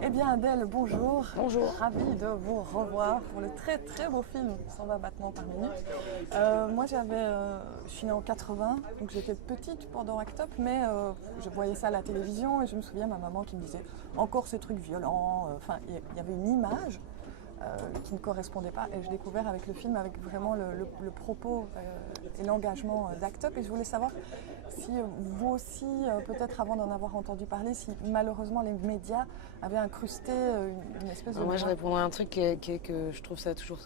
Eh bien Adèle, bonjour. Bonjour. Ravie de vous revoir pour le très très beau film 120 battements par minute. Moi je suis née en 80, donc j'étais petite pendant Act Up, mais je voyais ça à la télévision et je me souviens ma maman qui me disait encore ces trucs violents. Enfin, il y avait une image qui ne correspondait pas et je découvert avec le film avec vraiment le propos et l'engagement d'Act Up et je voulais savoir si vous aussi, peut-être avant d'en avoir entendu parler, si malheureusement les médias avaient incrusté une espèce de... Moi, je répondrais à un truc que je trouve ça toujours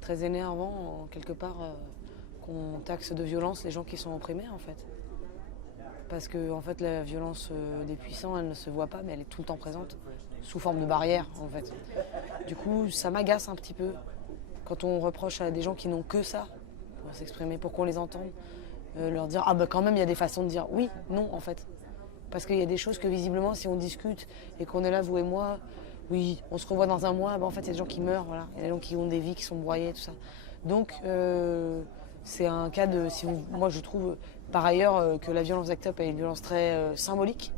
très énervant, quelque part, qu'on taxe de violence les gens qui sont opprimés, en fait. Parce que, en fait, la violence des puissants, elle ne se voit pas, mais elle est tout le temps présente, sous forme de barrière, en fait. Du coup, ça m'agace un petit peu quand on reproche à des gens qui n'ont que ça pour s'exprimer, pour qu'on les entende, leur dire ah bah quand même il y a des façons de dire oui, non en fait. Parce qu'il y a des choses que visiblement si on discute et qu'on est là vous et moi, oui, on se revoit dans un mois, bah en fait il y a des gens qui meurent, voilà, il y a des gens qui ont des vies qui sont broyées, tout ça. Donc c'est un cas de, moi je trouve par ailleurs que la violence d'Act Up est une violence très symbolique.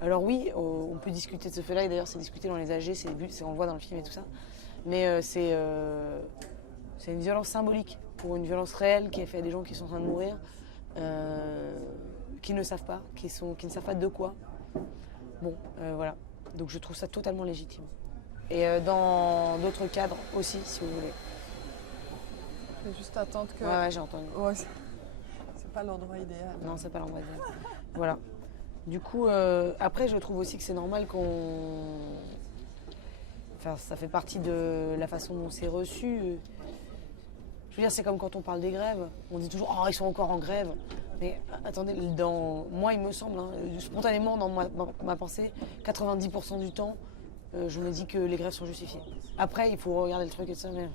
Alors oui, on peut discuter de ce fait-là, et d'ailleurs c'est discuté dans les AG, on le voit dans le film et tout ça. Mais c'est une violence symbolique pour une violence réelle qui est faite à des gens qui sont en train de mourir, qui ne savent pas, qui ne savent pas de quoi. Bon, voilà. Donc je trouve ça totalement légitime. Et dans d'autres cadres aussi, si vous voulez. Je vais juste attendre que... Ouais, j'ai entendu. Ouais, c'est pas l'endroit idéal. Non, c'est pas l'endroit idéal. Voilà. Du coup, après, je trouve aussi que c'est normal qu'on... Enfin, ça fait partie de la façon dont c'est reçu. Je veux dire, c'est comme quand on parle des grèves. On dit toujours « Oh, ils sont encore en grève ». Mais attendez, moi, il me semble, hein, spontanément, dans ma pensée, 90% du temps, je me dis que les grèves sont justifiées. Après, il faut regarder le truc et tout ça, mais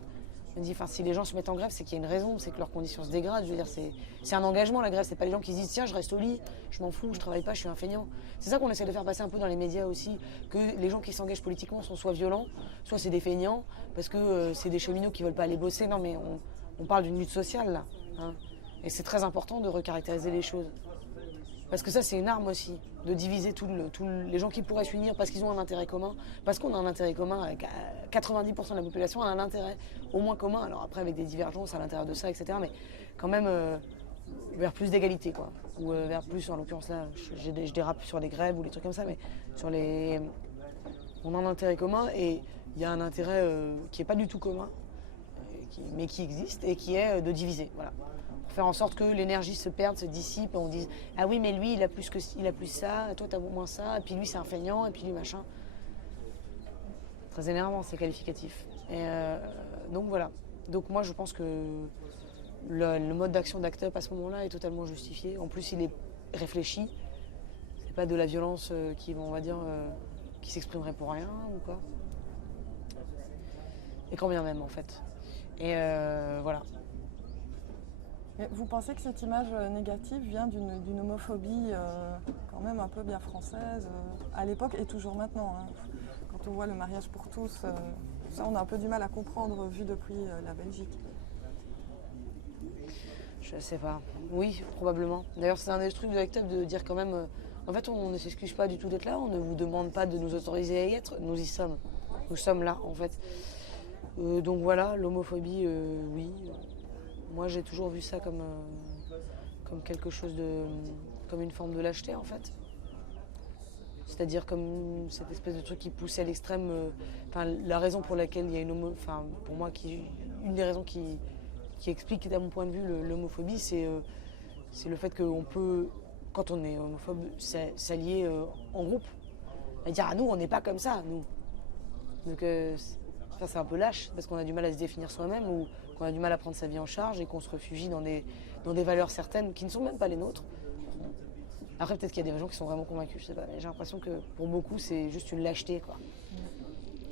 je me dis, si les gens se mettent en grève, c'est qu'il y a une raison, c'est que leurs conditions se dégradent. Je veux dire, c'est un engagement, la grève. C'est pas les gens qui se disent « Tiens, je reste au lit, je m'en fous, je travaille pas, je suis un feignant ». C'est ça qu'on essaie de faire passer un peu dans les médias aussi, que les gens qui s'engagent politiquement sont soit violents, soit c'est des feignants, parce que c'est des cheminots qui veulent pas aller bosser. Non, mais on parle d'une lutte sociale, là. Hein. Et c'est très important de recaractériser les choses. Parce que ça, c'est une arme aussi, de diviser tous les gens qui pourraient s'unir parce qu'ils ont un intérêt commun. Parce qu'on a un intérêt commun, avec 90% de la population a un intérêt au moins commun. Alors après, avec des divergences à l'intérieur de ça, etc. Mais quand même vers plus d'égalité, quoi. Ou vers plus, en l'occurrence là, je dérape sur les grèves ou les trucs comme ça, mais sur les... On a un intérêt commun et il y a un intérêt qui n'est pas du tout commun, mais qui existe et qui est de diviser, voilà. Faire en sorte que l'énergie se perde, se dissipe, et on dise « Ah oui, mais lui, il a plus ça, toi, t'as moins ça, et puis lui, c'est un feignant, et puis lui, machin. » Très énervant, c'est qualificatif. Et donc voilà. Donc moi, je pense que le mode d'action d'Act Up à ce moment-là est totalement justifié. En plus, il est réfléchi. C'est pas de la violence qui, on va dire, qui s'exprimerait pour rien, ou quoi. Et quand bien même, en fait. Et voilà. Et vous pensez que cette image négative vient d'une homophobie quand même un peu bien française à l'époque et toujours maintenant, hein. Quand on voit le mariage pour tous, ça on a un peu du mal à comprendre vu depuis la Belgique. Je sais pas. Oui, probablement. D'ailleurs, c'est un des trucs de Act Up de dire quand même... en fait, on ne s'excuse pas du tout d'être là, on ne vous demande pas de nous autoriser à y être, nous y sommes. Nous sommes là, en fait. Donc voilà, l'homophobie, oui. Moi, j'ai toujours vu ça comme quelque chose de... comme une forme de lâcheté, en fait. C'est-à-dire comme cette espèce de truc qui poussait à l'extrême... la raison pour laquelle il y a une pour moi, une des raisons qui explique, à mon point de vue, l'homophobie, c'est le fait qu'on peut, quand on est homophobe, s'allier en groupe. Et dire, ah nous, on n'est pas comme ça, nous. Donc, c'est un peu lâche, parce qu'on a du mal à se définir soi-même, ou qu'on a du mal à prendre sa vie en charge, et qu'on se réfugie dans des valeurs certaines qui ne sont même pas les nôtres. Après, peut-être qu'il y a des gens qui sont vraiment convaincus, je sais pas, mais j'ai l'impression que pour beaucoup, c'est juste une lâcheté, quoi.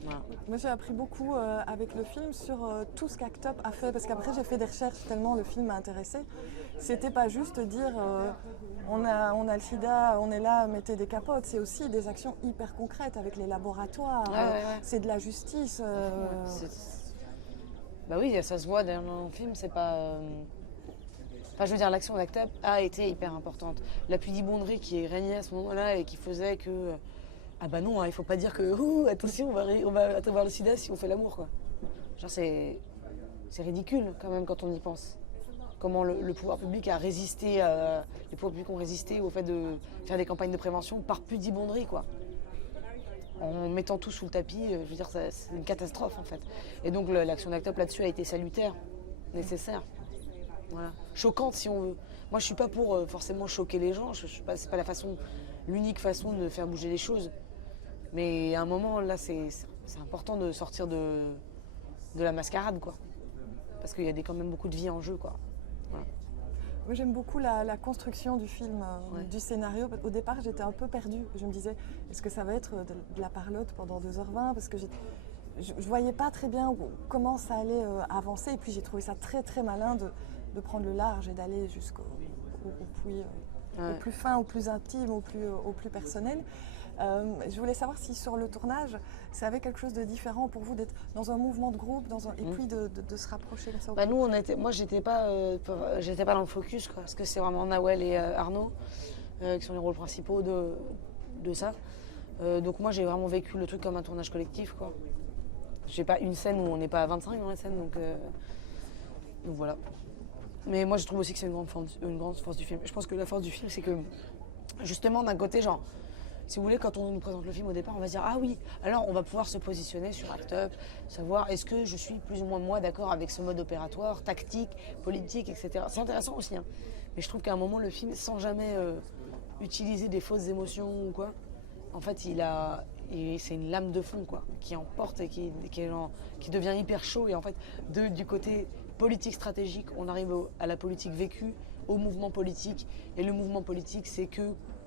Voilà. Moi j'ai appris beaucoup avec le film sur tout ce qu'Act Up a fait, parce qu'après j'ai fait des recherches tellement le film m'a intéressé. C'était pas juste dire on a le sida, on est là, mettez des capotes, c'est aussi des actions hyper concrètes avec les laboratoires, Ouais. c'est de la justice. Bah oui, ça se voit dans le film, c'est pas... Enfin, je veux dire, l'action d'Act Up a été hyper importante. La pudibonderie qui régnait à ce moment-là et qui faisait que Ah bah non, hein, il faut pas dire que ouh, attention, on va avoir le sida si on fait l'amour, quoi. Genre c'est ridicule quand même quand on y pense. Comment le pouvoir public a résisté, les pouvoirs publics ont résisté au fait de faire des campagnes de prévention par pudibonderie, quoi. En mettant tout sous le tapis, je veux dire, c'est une catastrophe en fait. Et donc l'action d'Act Up là-dessus a été salutaire, nécessaire. Voilà. Choquante si on veut. Moi je suis pas pour forcément choquer les gens, c'est pas l'unique façon de faire bouger les choses. Mais à un moment là c'est important de sortir de la mascarade, quoi. Parce qu'il y a quand même beaucoup de vie en jeu, quoi. Voilà. Moi, j'aime beaucoup la construction du film, Ouais. du scénario. Au départ, j'étais un peu perdue. Je me disais, est-ce que ça va être de la parlotte pendant 2h20 parce que je ne voyais pas très bien comment ça allait avancer. Et puis, j'ai trouvé ça très, très malin de prendre le large et d'aller jusqu'au au plus fin, au plus intime, au plus personnel. Je voulais savoir si sur le tournage, ça avait quelque chose de différent pour vous d'être dans un mouvement de groupe et puis de se rapprocher comme ça. Bah nous, moi, j'étais pas dans le focus, quoi, parce que c'est vraiment Nawel et Arnaud qui sont les rôles principaux de ça. Donc moi, j'ai vraiment vécu le truc comme un tournage collectif, quoi. J'ai pas une scène où on n'est pas à 25 dans la scène, donc voilà. Mais moi, je trouve aussi que c'est une grande force du film. Je pense que la force du film, c'est que justement, d'un côté, genre, si vous voulez, quand on nous présente le film au départ, on va se dire ah oui, alors on va pouvoir se positionner sur Act Up, savoir est-ce que je suis plus ou moins moi d'accord avec ce mode opératoire, tactique, politique, etc. C'est intéressant aussi, hein. Mais je trouve qu'à un moment, le film, sans jamais utiliser des fausses émotions ou quoi, en fait, c'est une lame de fond, quoi, qui emporte et qui devient hyper chaud. Et en fait, du côté politique stratégique, on arrive à la politique vécue, au mouvement politique. Et le mouvement politique, c'est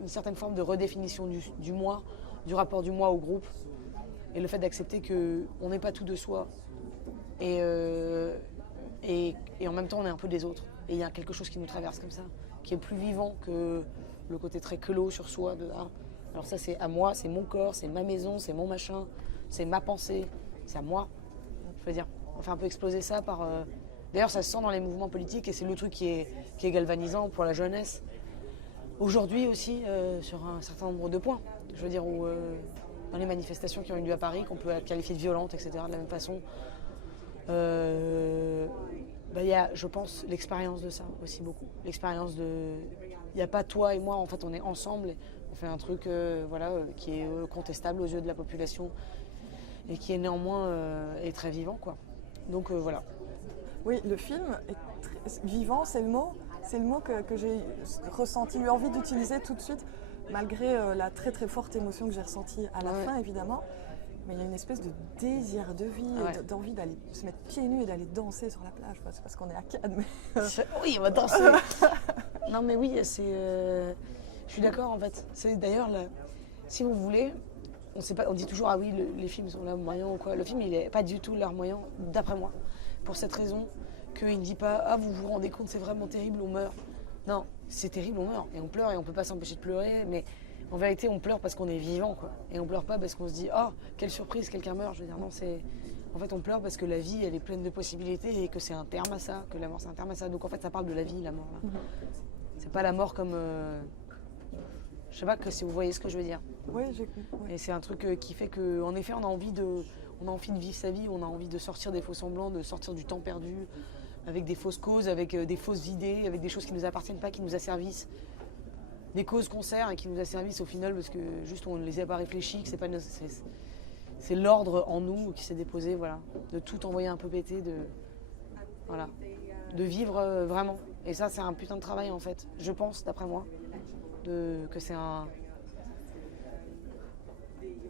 une certaine forme de redéfinition du moi, du rapport du moi au groupe. Et le fait d'accepter qu'on n'est pas tout de soi. Et en même temps, on est un peu des autres. Et il y a quelque chose qui nous traverse comme ça, qui est plus vivant que le côté très clos sur soi. Alors ça, c'est à moi, c'est mon corps, c'est ma maison, c'est mon machin, c'est ma pensée, c'est à moi. Je veux dire, on fait un peu exploser ça par... D'ailleurs, ça se sent dans les mouvements politiques et c'est le truc qui est galvanisant pour la jeunesse. Aujourd'hui aussi, sur un certain nombre de points. Je veux dire, dans les manifestations qui ont eu lieu à Paris, qu'on peut qualifier de violentes, etc., de la même façon, il y a, je pense, l'expérience de ça aussi beaucoup. L'expérience de... Il n'y a pas toi et moi, en fait, on est ensemble. Et on fait un truc qui est contestable aux yeux de la population et qui est néanmoins est très vivant, quoi. Donc voilà. Oui, le film est très vivant, c'est le mot. C'est le mot que j'ai ressenti, eu envie d'utiliser tout de suite, malgré la très très forte émotion que j'ai ressentie à la fin, évidemment. Mais il y a une espèce de désir de vie, d'envie d'aller se mettre pieds nus et d'aller danser sur la plage. C'est parce qu'on est à Cannes. Oui, on va danser. Non mais oui, je suis d'accord en fait. C'est d'ailleurs, si vous voulez, on dit toujours ah oui, les films sont là moyens ou quoi. Le film, il est pas du tout leur moyen, d'après moi. Pour cette raison qu'il ne dit pas ah vous vous rendez compte, c'est vraiment terrible, on meurt. Non, c'est terrible, on meurt et on pleure et on peut pas s'empêcher de pleurer, mais en vérité on pleure parce qu'on est vivant, quoi. Et on pleure pas parce qu'on se dit oh quelle surprise, quelqu'un meurt. Je veux dire non, en fait on pleure parce que la vie elle est pleine de possibilités et que c'est un terme à ça, que la mort c'est un terme à ça. Donc en fait ça parle de la vie, la mort là. C'est pas la mort comme je sais pas si vous voyez ce que je veux dire. Oui, j'ai compris. Et c'est un truc qui fait qu'en effet on a envie de vivre sa vie, on a envie de sortir des faux semblants, de sortir du temps perdu, avec des fausses causes, avec des fausses idées, avec des choses qui ne nous appartiennent pas, qui nous asservissent. Des causes qu'on sert et qui nous asservissent au final parce que juste on ne les a pas réfléchis, que c'est l'ordre en nous qui s'est déposé, voilà. De tout envoyer un peu péter, de vivre vraiment. Et ça c'est un putain de travail en fait, je pense, d'après moi, que c'est un...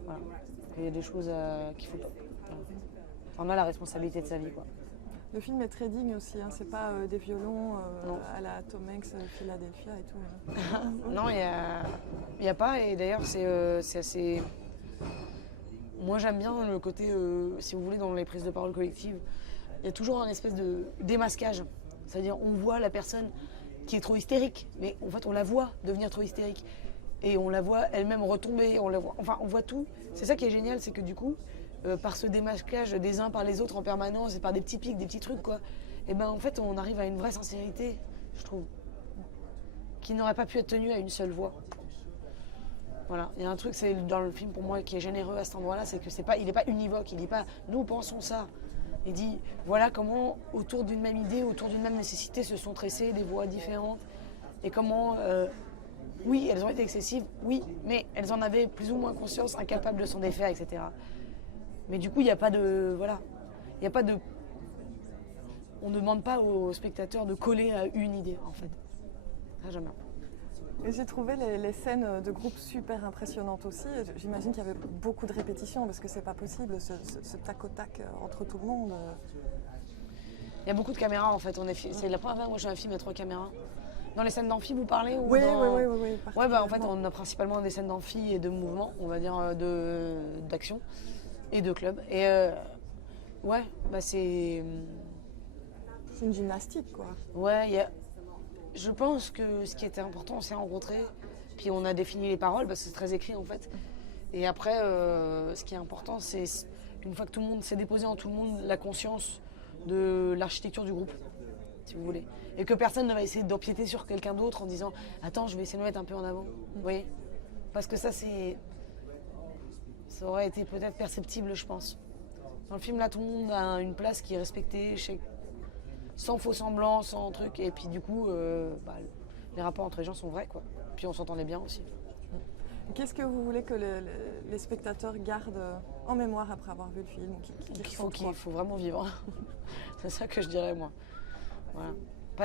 Voilà. Il y a des choses qu'il faut pas. On a la responsabilité de sa vie, quoi. Le film est très digne aussi, hein. C'est pas des violons à la Tom Hanks, Philadelphia et tout. Non, il y a pas, et d'ailleurs c'est assez... Moi j'aime bien le côté, si vous voulez, dans les prises de parole collectives, il y a toujours un espèce de démasquage. C'est-à-dire on voit la personne qui est trop hystérique, mais en fait on la voit devenir trop hystérique. Et on la voit elle-même retomber, on voit tout. C'est ça qui est génial, c'est que du coup, par ce démasquage des uns par les autres en permanence et par des petits pics, des petits trucs, quoi, et ben en fait on arrive à une vraie sincérité, je trouve, qui n'aurait pas pu être tenue à une seule voix. Voilà, il y a un truc, c'est dans le film pour moi qui est généreux à cet endroit-là, c'est que il n'est pas univoque, il dit pas nous pensons ça. Il dit voilà comment autour d'une même idée, autour d'une même nécessité se sont tressées des voix différentes et comment oui, elles ont été excessives, oui, mais elles en avaient plus ou moins conscience, incapables de s'en défaire, etc. Mais du coup, il n'y a pas de voilà, il n'y a pas de on ne demande pas aux spectateurs de coller à une idée en fait. Ça jamais. Et j'ai trouvé les scènes de groupe super impressionnantes aussi. J'imagine qu'il y avait beaucoup de répétitions parce que c'est pas possible ce tac au tac entre tout le monde. Il y a beaucoup de caméras en fait. C'est la première fois que moi je fais un film à 3 caméras. Dans les scènes d'amphi, vous parlez ou Oui, dans... oui. Ouais, bah en fait, on a principalement des scènes d'amphi et de mouvement, on va dire, d'action et de club. Et ouais, bah c'est. C'est une gymnastique, quoi. Ouais, je pense que ce qui était important, on s'est rencontrés, puis on a défini les paroles, parce que c'est très écrit en fait. Et après, ce qui est important, c'est une fois que tout le monde s'est déposé en tout le monde la conscience de l'architecture du groupe, si vous voulez. Et que personne ne va essayer d'empiéter sur quelqu'un d'autre en disant « Attends, je vais essayer de me mettre un peu en avant. » Vous voyez ? Parce que ça aurait été peut-être perceptible, je pense. Dans le film, là, tout le monde a une place qui est respectée, sans faux semblant, sans truc. Et puis du coup, les rapports entre les gens sont vrais, quoi. Puis on s'entendait bien aussi. Qu'est-ce que vous voulez que les spectateurs gardent en mémoire après avoir vu le film Il faut vraiment vivre. C'est ça que je dirais, moi. Voilà.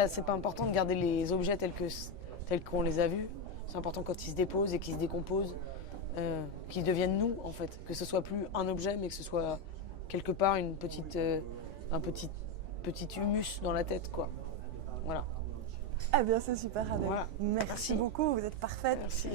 C'est pas important de garder les objets tels qu'on les a vus. C'est important quand ils se déposent et qu'ils se décomposent, qu'ils deviennent nous, en fait. Que ce soit plus un objet, mais que ce soit quelque part un petit humus dans la tête, quoi. Voilà. Eh bien, c'est super, Adèle. Voilà. Merci beaucoup, vous êtes parfaite. Merci.